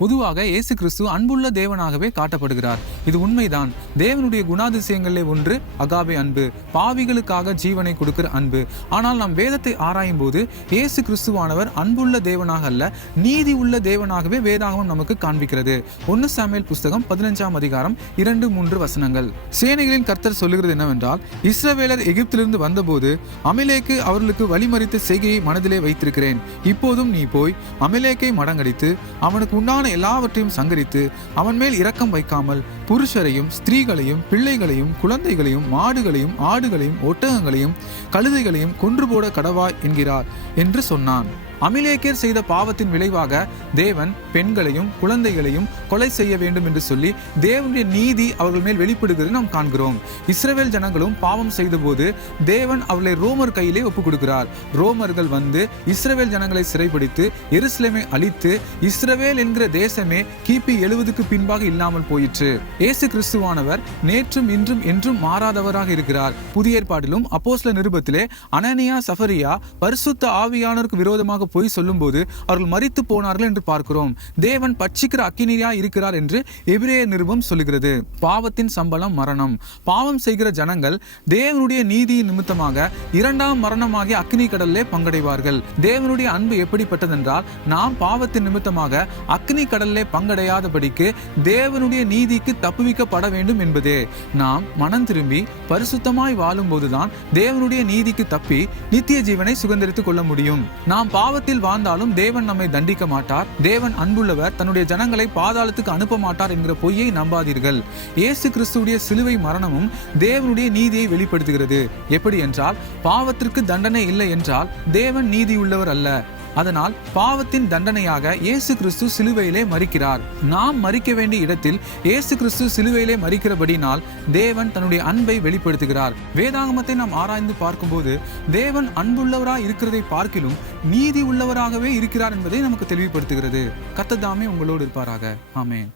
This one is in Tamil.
பொதுவாக இயேசு கிறிஸ்து அன்புள்ள தேவனாகவே காட்டப்படுகிறார். இது உண்மைதான். தேவனுடைய குணாதிசயங்களிலே ஒன்று அகாபே அன்பு, பாவிகளுக்காக ஜீவனை கொடுக்கிற அன்பு. ஆனால் நாம் வேதத்தை ஆராயும் போது இயேசு கிறிஸ்துவானவர் அன்புள்ள தேவனாக அல்ல, நீதி உள்ள தேவனாகவே வேதாகமம் நமக்கு காண்பிக்கிறது. 1 சாமுவேல் புஸ்தகம் 15ஆம் அதிகாரம் 2-3 வசனங்கள். சேனைகளின் கர்த்தர் சொல்லுகிறது என்னவென்றால், இஸ்ரவேலர் எகிப்திலிருந்து வந்தபோது அமிலேக்கு அவர்களுக்கு வழிமறித்த செய்கையை மனதிலே வைத்திருக்கிறேன். இப்போதும் நீ போய் அமிலேக்கை மடங்கடித்து அவனுக்கு உண்டான எல்லாவற்றையும் சங்கரித்து அவன் மேல் இரக்கம் வைக்காமல் புருஷரையும் ஸ்திரீகளையும் பிள்ளைகளையும் குழந்தைகளையும் மாடுகளையும் ஆடுகளையும் ஒட்டகங்களையும் கழுதைகளையும் கொன்று போட கடவாய் என்கிறார் என்று சொன்னான். அமிலேக்கர் செய்த பாவத்தின் விளைவாக தேவன் பெண்களையும் குழந்தைகளையும் கொலை செய்ய வேண்டும் என்று சொல்லி தேவனுடைய நீதி அவர்கள் மேல் வெளிப்படுகிறது நாம் காண்கிறோம். இஸ்ரவேல் ஜனங்களும் பாவம் செய்த போது தேவன் அவர்களை ரோமர் கையிலே ஒப்புக் கொடுக்கிறார். ரோமர்கள் வந்து இஸ்ரவேல் ஜனங்களை சிறைபிடித்து எருசலேமை அழித்து இஸ்ரவேல் என்கிற தேசமே கிபி 70க்கு பின்பாக இல்லாமல் போயிற்று. இயேசு கிறிஸ்துவானவர் நேற்றும் இன்றும் என்றும் மாறாதவராக இருக்கிறார். புதிய ஏற்பாட்டிலும் அப்போஸ்தலர் நிருபத்திலே அனனியா சஃபரியா பரிசுத்த ஆவியானவருக்கு விரோதமாக போய் சொல்லும் போது அவர்கள் மரித்து போனார்கள் என்று பார்க்கிறோம். தேவன் பட்சிக்கிற அக்கினியா இருக்கிறார் என்று எபிரேயர் நிருபம் சொல்லுகிறது. பாவத்தின் சம்பளம் மரணம். பாவம் செய்கிற ஜனங்கள் தேவனுடைய நீதியின் நிமித்தமாக 2ஆம் மரணமாகிய அக்கினி கடலிலே பங்கடைவார்கள். தேவனுடைய அன்பு எப்படிப்பட்டதென்றால், நாம் பாவத்தின் நிமித்தமாக அக்கினி கடலிலே பங்கடையாதபடிக்கு தேவனுடைய நீதிக்கு தப்புவிக்கப்பட வேண்டும் என்பதே. நாம் மனம் திரும்பி பரிசுத்தமாய் வாழும் போதுதான் தேவனுடைய நீதிக்கு தப்பி நித்திய ஜீவனை சுதந்திரித்துக் கொள்ள முடியும். நாம் பாவத்தில் வாழ்ந்தாலும் தேவன் நம்மை தண்டிக்க மாட்டார். தேவன் அன்புள்ளவர், தன்னுடைய ஜனங்களை பாதாளத்துக்கு அனுப்ப மாட்டார் என்கிற பொய்யை நம்பாதீர்கள். இயேசு கிறிஸ்துடைய சிலுவை மரணமும் தேவனுடைய நீதியை வெளிப்படுத்துகிறது. எப்படி என்றால், பாவத்திற்கு தண்டனை இல்லை என்றால் தேவன் நீதி உள்ளவர் அல்ல. அதனால் பாவத்தின் தண்டனையாக இயேசு கிறிஸ்து சிலுவையிலே மரிக்கிறார். நாம் மரிக்க வேண்டிய இடத்தில் இயேசு கிறிஸ்து சிலுவையிலே மரிக்கிறபடினால் தேவன் தன்னுடைய அன்பை வெளிப்படுத்துகிறார். வேதாகமத்தை நாம் ஆராய்ந்து பார்க்கும்போது தேவன் அன்புள்ளவராய் இருக்கிறதை பார்க்கிலும் நீதி உள்ளவராகவே இருக்கிறார் என்பதை நமக்கு தெளிவுபடுத்துகிறது. கர்த்தர் தாமே உங்களோடு இருப்பாராக. ஆமென்.